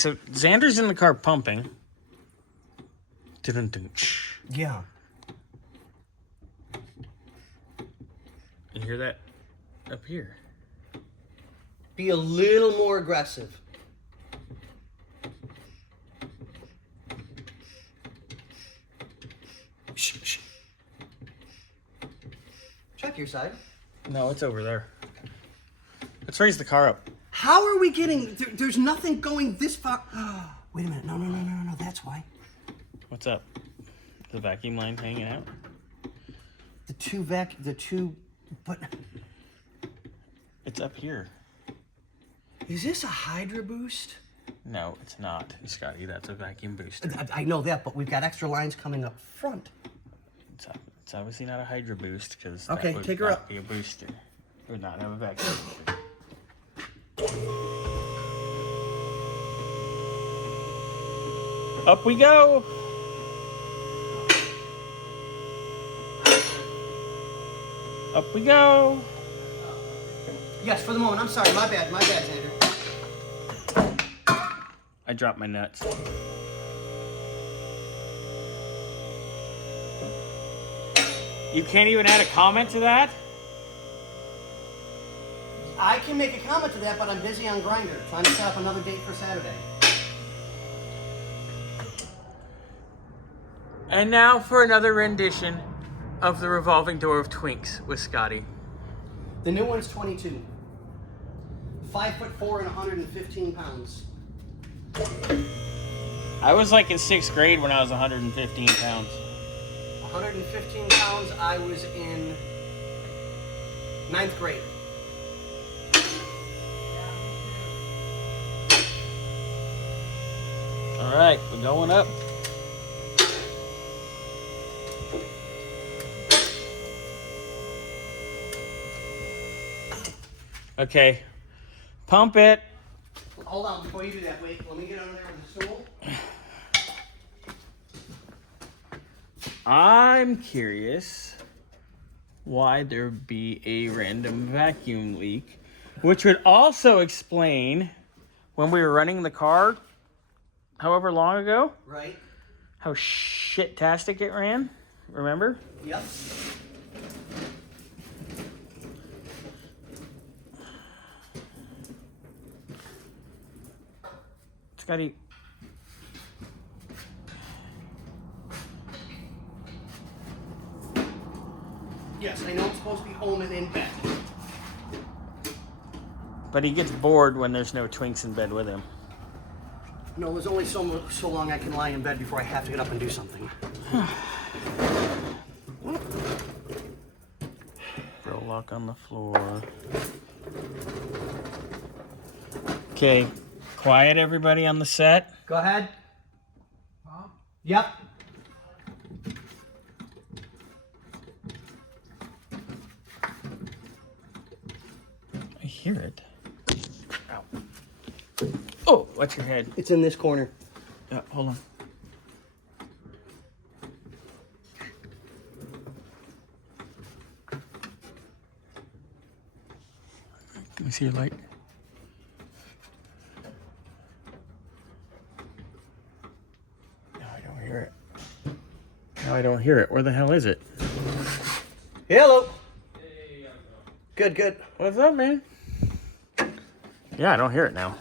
So Xander's in the car pumping. Yeah. You hear that up here? Be a little more aggressive. Shh, shh. Check your side. No, it's over there. Let's raise the car up. How are we getting... there's nothing going this far. Wait a minute. No. That's why. What's up? The vacuum line hanging out? The two... But... It's up here. Is this a Hydra boost? No, it's not, Scotty. That's a vacuum booster. I know that, but we've got extra lines coming up front. It's obviously not a Hydra boost because okay, that would take her not up. be a booster. It would not have a vacuum booster. Up we go. Up we go. Yes, for the moment. I'm sorry. My bad, Xander. I dropped my nuts. You can't even add a comment to that? I can make a comment to that, but I'm busy on Grindr, trying to set up another date for Saturday. And now for another rendition of the revolving door of Twinks with Scotty. The new one's 22. 5'4" and 115 pounds. I was like in 6th grade when I was 115 pounds. 115 pounds, I was in 9th grade. All right, we're going up. Okay, pump it. Hold on, before you do that, wait, let me get under there with the stool. I'm curious why there'd be a random vacuum leak, which would also explain when we were running the car however long ago. Right. How shit-tastic it ran. Remember? Yep. Scotty. Yes, I know I'm supposed to be home and in bed. But he gets bored when there's no Twinks in bed with him. No, there's only so long I can lie in bed before I have to get up and do something. Throw lock on the floor. Okay, quiet everybody on the set. Go ahead. Yep. I hear it. Ow. Oh, watch your head. It's in this corner. Yeah, hold on. Can you see your light? No, I don't hear it. No, I don't hear it. Where the hell is it? Hello. Hey, good. What's up, man? Yeah, I don't hear it now.